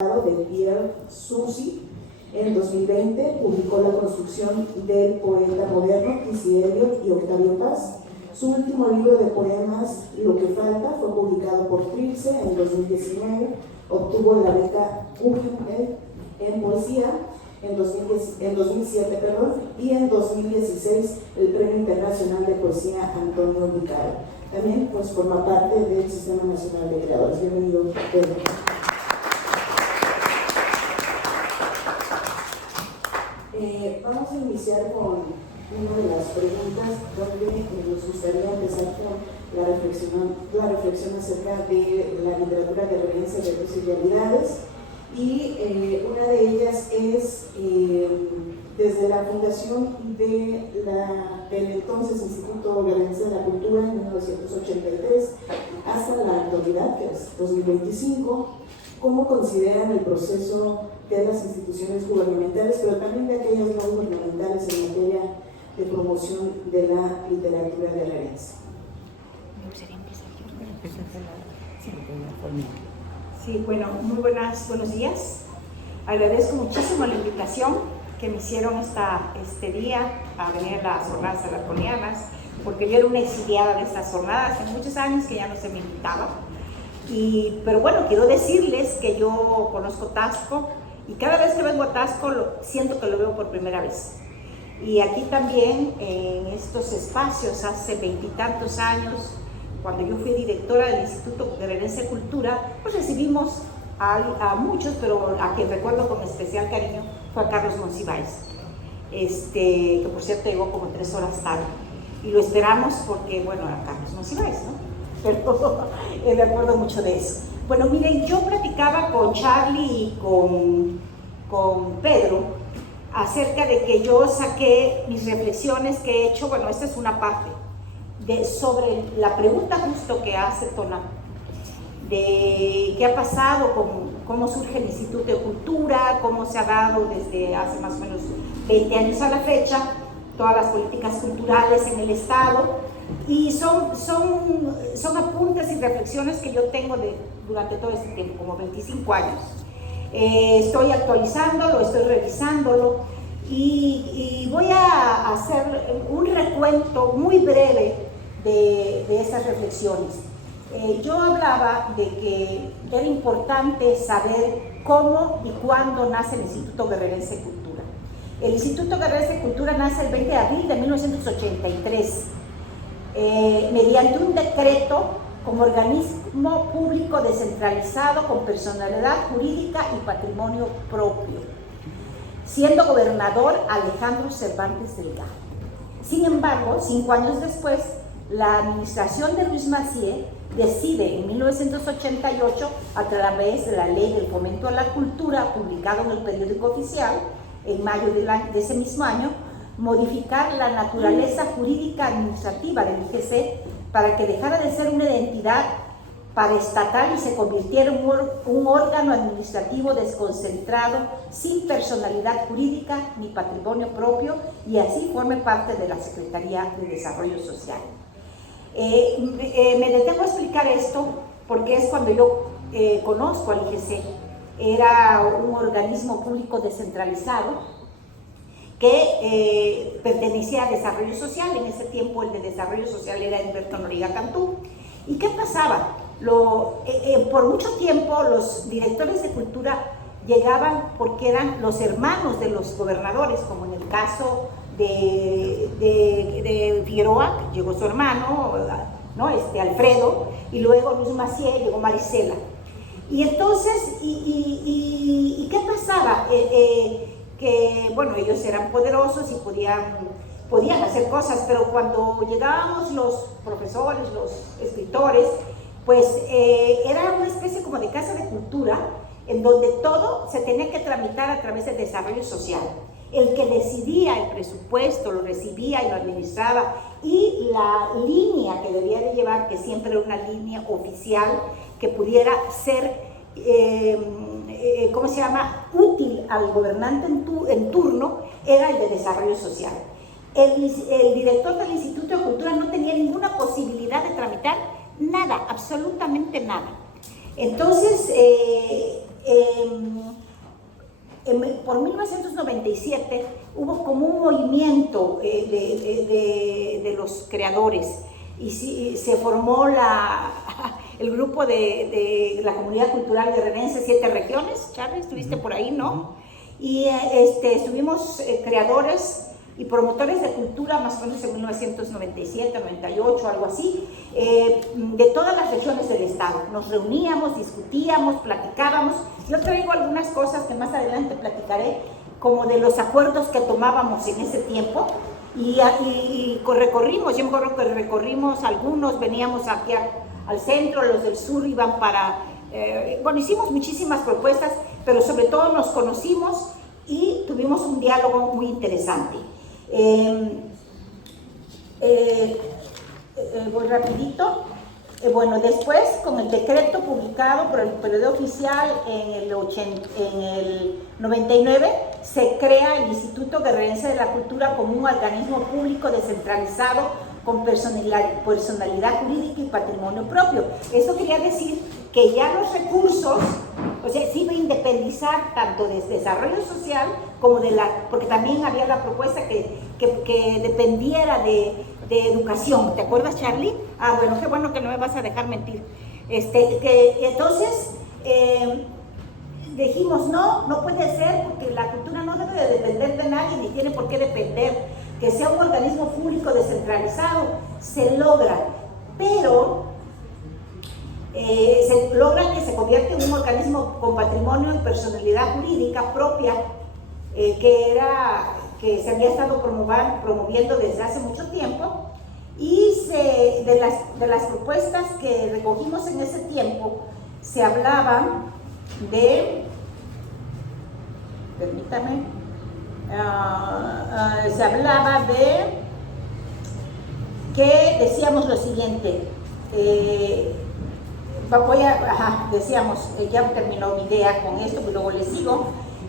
de Pierre Soucy. En 2020 publicó La construcción del poeta moderno, T.C. Eliot y Octavio Paz. Su último libro de poemas, Lo que falta, fue publicado por Trilce en 2019. Obtuvo la beca Guggenheim en poesía en 2007, y en 2016 el Premio Internacional de Poesía Antonio Vicaro. También pues forma parte del Sistema Nacional de Creadores. Bienvenido, Pedro. Vamos a iniciar con una de las preguntas donde nos gustaría empezar con la reflexión acerca de la literatura guerrerense de posibilidades, y una de ellas es desde la fundación del entonces Instituto Guerrerense de la Cultura en 1983 hasta la actualidad, que es 2025. ¿Cómo consideran el proceso de las instituciones gubernamentales, pero también de aquellas no gubernamentales en materia de promoción de la literatura guerrerense? Me gustaría empezar yo. Sí, bueno, muy buenos días. Agradezco muchísimo la invitación que me hicieron este día a venir a las jornadas araconianas, porque yo era una exiliada de estas jornadas, hace muchos años que ya no se me invitaba. Pero bueno, quiero decirles que yo conozco Taxco y cada vez que vengo a Taxco siento que lo veo por primera vez. Y aquí también, en estos espacios, hace 20 y tantos años, cuando yo fui directora del Instituto Guerrerense de Cultura, pues recibimos a muchos, pero a quien recuerdo con especial cariño fue a Carlos Monsiváis, que por cierto llegó como 3 horas tarde. Y lo esperamos porque, bueno, a Carlos Monsiváis, ¿no? Pero me acuerdo mucho de eso. Bueno, miren, yo platicaba con Charlie y con Pedro acerca de que yo saqué mis reflexiones que he hecho. Bueno, esta es una parte sobre la pregunta justo que hace Tona, de qué ha pasado, cómo surge el Instituto de Cultura, cómo se ha dado desde hace más o menos 20 años a la fecha, todas las políticas culturales en el Estado. Y son apuntes y reflexiones que yo tengo durante todo este tiempo, como 25 años. Estoy actualizándolo, estoy revisándolo y voy a hacer un recuento muy breve de estas reflexiones. Yo hablaba de que era importante saber cómo y cuándo nace el Instituto Guerrerense de Cultura. El Instituto Guerrerense de Cultura nace el 20 de abril de 1983. Mediante un decreto como organismo público descentralizado con personalidad jurídica y patrimonio propio, siendo gobernador Alejandro Cervantes Delgado. Sin embargo, 5 años después, la administración de Luis Massieu decide en 1988, a través de la Ley del Fomento a la Cultura, publicado en el periódico oficial en mayo de ese mismo año, modificar la naturaleza jurídica administrativa del IGC para que dejara de ser una entidad paraestatal y se convirtiera en un órgano administrativo desconcentrado, sin personalidad jurídica ni patrimonio propio, y así forme parte de la Secretaría de Desarrollo Social. Me detengo a explicar esto porque es cuando yo conozco al IGC. Era un organismo público descentralizado que pertenecía a Desarrollo Social. En ese tiempo el de Desarrollo Social era Humberto Noriega Cantú. ¿Y qué pasaba? Por mucho tiempo los directores de cultura llegaban porque eran los hermanos de los gobernadores, como en el caso de Figueroa, llegó su hermano, ¿no? Alfredo, y luego Luis Massieu, llegó Marisela. Y entonces, ¿y qué pasaba? Que bueno, ellos eran poderosos y podían hacer cosas, pero cuando llegábamos los profesores, los escritores, pues era una especie como de casa de cultura en donde todo se tenía que tramitar a través del desarrollo social. El que decidía el presupuesto lo recibía y lo administraba, y la línea que debía de llevar, que siempre era una línea oficial que pudiera ser útil al gobernante en turno, era el de desarrollo social. El director del Instituto de Cultura no tenía ninguna posibilidad de tramitar nada, absolutamente nada. Entonces, por 1997 hubo como un movimiento de los creadores y se formó el grupo de la comunidad cultural guerrerense 7 regiones. Charles, estuviste por ahí, ¿no? Y estuvimos creadores y promotores de cultura más o menos en 1997, 98, algo así, de todas las regiones del estado. Nos reuníamos, discutíamos, platicábamos. Yo traigo algunas cosas que más adelante platicaré, como de los acuerdos que tomábamos en ese tiempo, y recorrimos, yo me acuerdo que recorrimos algunos, veníamos aquí al centro, los del sur iban para, bueno, hicimos muchísimas propuestas, pero sobre todo nos conocimos y tuvimos un diálogo muy interesante. Voy rapidito. Bueno, después, con el decreto publicado por el Periódico Oficial en el 99, se crea el Instituto Guerrerense de la Cultura como un organismo público descentralizado con personalidad jurídica y patrimonio propio. Eso quería decir que ya los recursos, o sea, se iba a independizar tanto de desarrollo social como porque también había la propuesta que dependiera de educación. ¿Te acuerdas, Charlie? Ah, bueno, qué bueno que no me vas a dejar mentir. Entonces, dijimos, no puede ser, porque la cultura no debe de depender de nadie, ni tiene por qué depender, que sea un organismo público descentralizado. Se logra, pero se logra que se convierta en un organismo con patrimonio y personalidad jurídica propia, que se había estado promoviendo desde hace mucho tiempo, y de las propuestas que recogimos en ese tiempo se hablaba de, permítame, se hablaba de que decíamos lo siguiente, decíamos, ya terminó mi idea con esto, pero luego les sigo,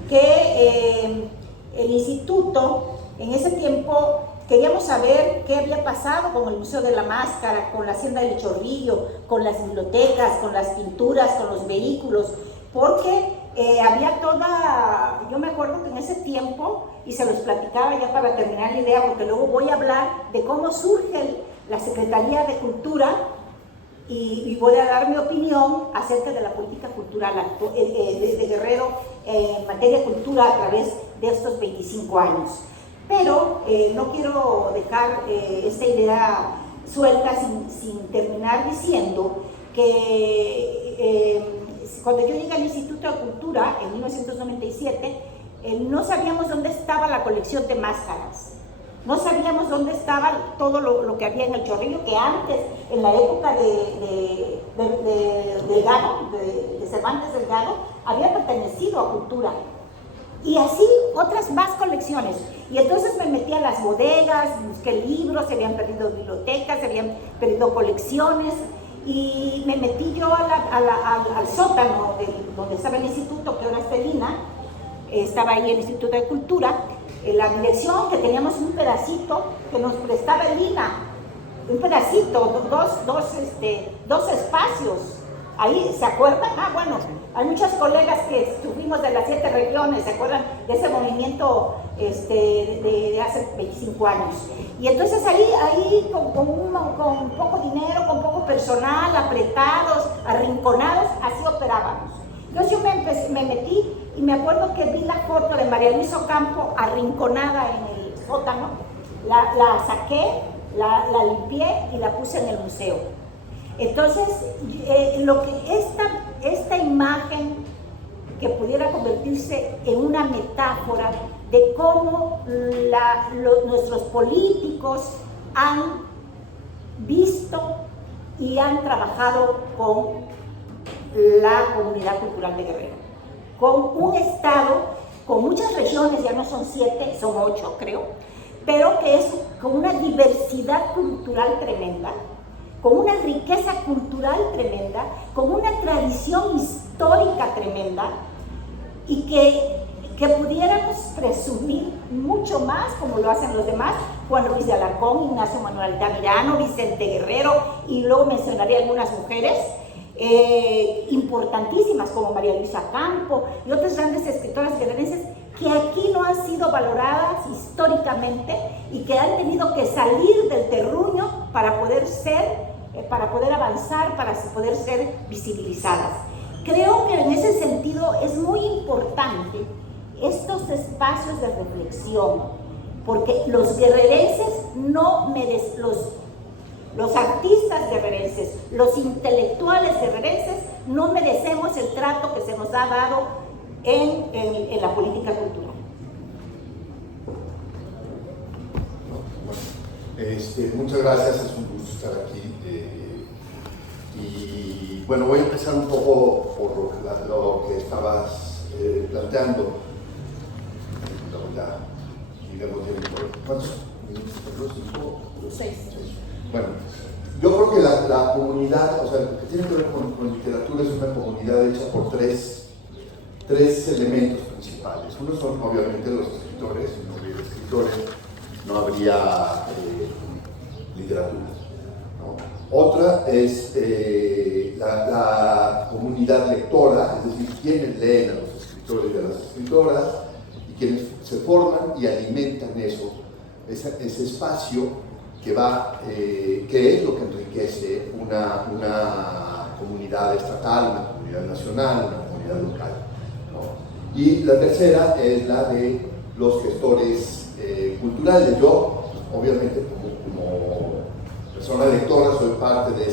que el instituto, en ese tiempo, queríamos saber qué había pasado con el Museo de la Máscara, con la Hacienda del Chorrillo, con las bibliotecas, con las pinturas, con los vehículos, porque había yo me acuerdo que en ese tiempo, y se los platicaba ya para terminar la idea, porque luego voy a hablar de cómo surge la Secretaría de Cultura, y voy a dar mi opinión acerca de la política cultural de Guerrero en materia de cultura a través de estos 25 años. Pero no quiero dejar esta idea suelta sin terminar diciendo que cuando yo llegué al Instituto de Cultura en 1997, no sabíamos dónde estaba la colección de máscaras. No sabíamos dónde estaba todo lo que había en el Chorrillo, que antes, en la época de Delgado, de Cervantes Delgado, había pertenecido a Cultura. Y así otras más colecciones. Y entonces me metí a las bodegas, busqué libros, se habían perdido bibliotecas, se habían perdido colecciones, y me metí yo al sótano donde estaba el instituto, que ahora es Felina. Estaba ahí el Instituto de Cultura, la dirección, que teníamos un pedacito que nos prestaba el INA, un pedacito, dos espacios. Ahí, ¿se acuerdan? Ah, bueno, hay muchas colegas que estuvimos de las 7 regiones, ¿se acuerdan de ese movimiento de hace 25 años? Y entonces ahí con poco dinero, con poco personal, apretados, arrinconados, así operábamos. Entonces yo me metí, y me acuerdo que vi la foto de María Luisa Ocampo arrinconada en el sótano, la saqué, la limpié y la puse en el museo. Entonces, esta imagen que pudiera convertirse en una metáfora de cómo nuestros políticos han visto y han trabajado con la comunidad cultural de Guerrero, con un estado, con muchas regiones, ya no son 7, son 8 creo, pero que es con una diversidad cultural tremenda, con una riqueza cultural tremenda, con una tradición histórica tremenda, y que pudiéramos presumir mucho más, como lo hacen los demás, Juan Ruiz de Alarcón, Ignacio Manuel Altamirano, Vicente Guerrero, y luego mencionaré algunas mujeres, importantísimas como María Luisa Campo y otras grandes escritoras guerrerenses que aquí no han sido valoradas históricamente y que han tenido que salir del terruño para poder avanzar, para poder ser visibilizadas. Creo que en ese sentido es muy importante estos espacios de reflexión, porque los guerrerenses los artistas guerrerenses, los intelectuales guerrerenses no merecemos el trato que se nos ha dado en la política cultural. Muchas gracias, es un gusto estar aquí. Y bueno, voy a empezar un poco por lo que estabas planteando. ¿Cuántos minutos? 6. Bueno, yo creo que la comunidad, o sea, lo que tiene que ver con literatura es una comunidad hecha por tres elementos principales. Uno son obviamente los escritores, si no hubiera escritores no habría literatura, ¿no? Otra es la comunidad lectora, es decir, quienes leen a los escritores y a las escritoras y quienes se forman y alimentan ese espacio que es lo que enriquece una comunidad estatal, una comunidad nacional, una comunidad local, ¿no? Y la tercera es la de los gestores culturales. Yo, obviamente, como persona lectora, soy parte de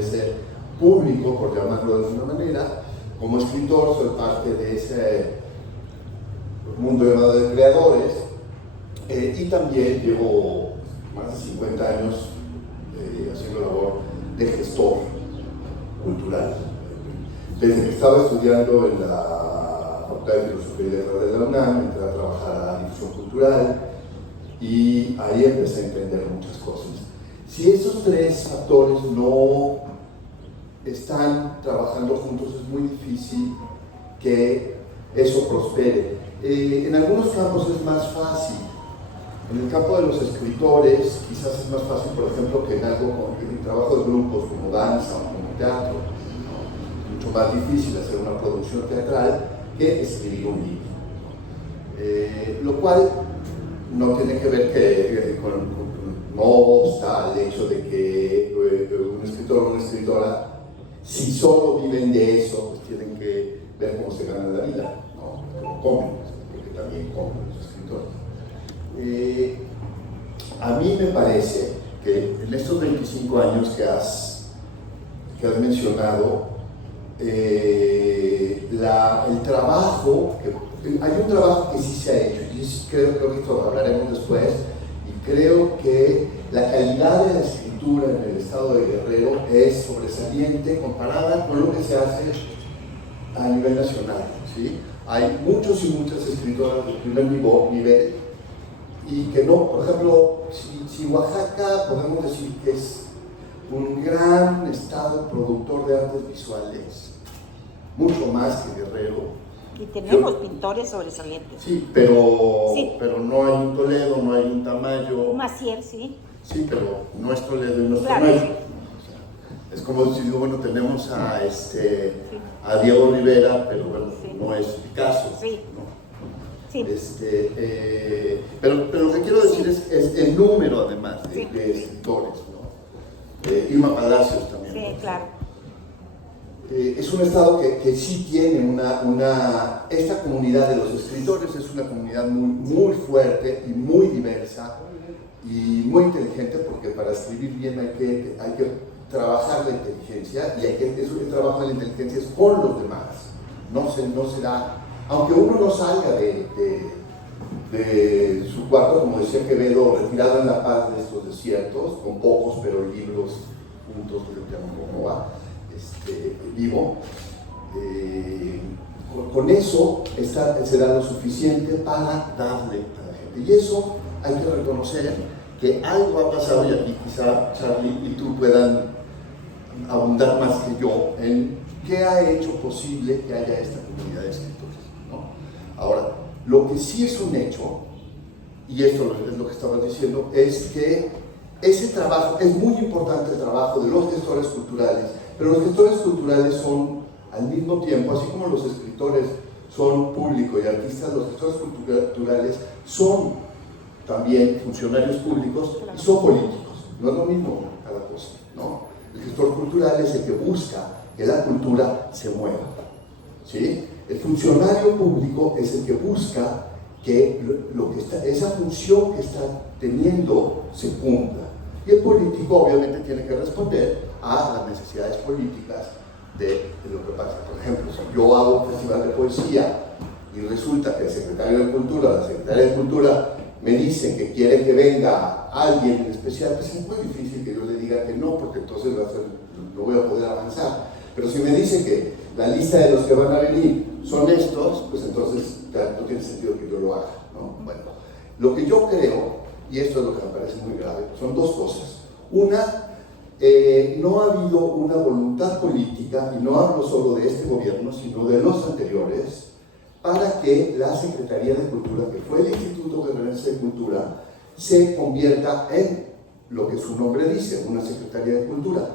ese público, por llamarlo de alguna manera. Como escritor, soy parte de ese mundo llamado de creadores, y también llevo más de 50 años haciendo labor de gestor cultural. Desde que estaba estudiando en la Facultad de Filosofía y Letras de la UNAM, entré a trabajar a la difusión cultural y ahí empecé a entender muchas cosas. Si esos tres factores no están trabajando juntos, es muy difícil que eso prospere. En algunos campos es más fácil. En el campo de los escritores, quizás es más fácil, por ejemplo, que en el trabajo de grupos como danza o como teatro, ¿no? Mucho más difícil hacer una producción teatral que escribir un libro. Lo cual no tiene que ver no obsta el hecho de que un escritor o una escritora, si solo viven de eso, pues tienen que ver cómo se ganan la vida, ¿no? Cómo comen, porque también comen los escritores. A mí me parece que en estos 25 años que has mencionado, el trabajo, hay un trabajo que sí se ha hecho, y creo que esto hablaremos después, y creo que la calidad de la escritura en el estado de Guerrero es sobresaliente comparada con lo que se hace a nivel nacional, ¿sí? Hay muchos y muchas escritoras de primer nivel, y que no, por ejemplo, si Oaxaca podemos decir que es un gran estado productor de artes visuales, mucho más que Guerrero. Y tenemos pintores sobresalientes. Sí, pero no hay un Toledo, no hay un Tamayo. Un Maciel, sí. Sí, pero no es Toledo y no es Claro, Tamayo. sí. O sea, es como decir, bueno, tenemos a Diego Rivera, pero bueno, Sí. no es Picasso. Sí. ¿no? Sí. Pero lo que quiero decir es el número, además, de escritores, ¿no? Irma Palacios también. Sí, claro. Es un estado que sí tiene esta comunidad de los escritores es una comunidad muy, muy fuerte y muy diversa y muy inteligente, porque para escribir bien hay que trabajar la inteligencia, y el trabajo de la inteligencia es con los demás, no será. Aunque uno no salga de su cuarto, como decía Quevedo, retirado en la paz de estos desiertos, con pocos pero libros juntos, que se llaman como va, vivo, con eso será lo suficiente para darle a la gente. Y eso hay que reconocer que algo ha pasado, y aquí quizá Charlie y tú puedan abundar más que yo en qué ha hecho posible que haya esta comunidad de escritores, ¿no? Ahora, lo que sí es un hecho, y esto es lo que estabas diciendo, es que ese trabajo, es muy importante el trabajo de los gestores culturales, Pero los gestores culturales son, al mismo tiempo, así como los escritores son público y artistas, los gestores culturales son también funcionarios públicos y son políticos. No es lo mismo cada cosa, ¿no? El gestor cultural es el que busca que la cultura se mueva, ¿sí? El funcionario público es el que busca que esa función que está teniendo se cumpla. Y el político obviamente tiene que responder a las necesidades políticas de lo que pasa. Por ejemplo, si yo hago un festival de poesía y resulta que el secretario de Cultura o la secretaria de Cultura me dice que quiere que venga alguien en especial, pues es muy difícil que yo le diga que no, porque entonces no voy a poder avanzar. Pero si me dice que la lista de los que van a venir son estos, pues entonces ya no tiene sentido que yo lo haga, ¿no? Bueno, lo que yo creo, y esto es lo que me parece muy grave, son dos cosas. Una, no ha habido una voluntad política, y no hablo solo de este gobierno, sino de los anteriores, para que la Secretaría de Cultura, que fue el Instituto Guerrerense de Cultura, se convierta en lo que su nombre dice, una Secretaría de Cultura.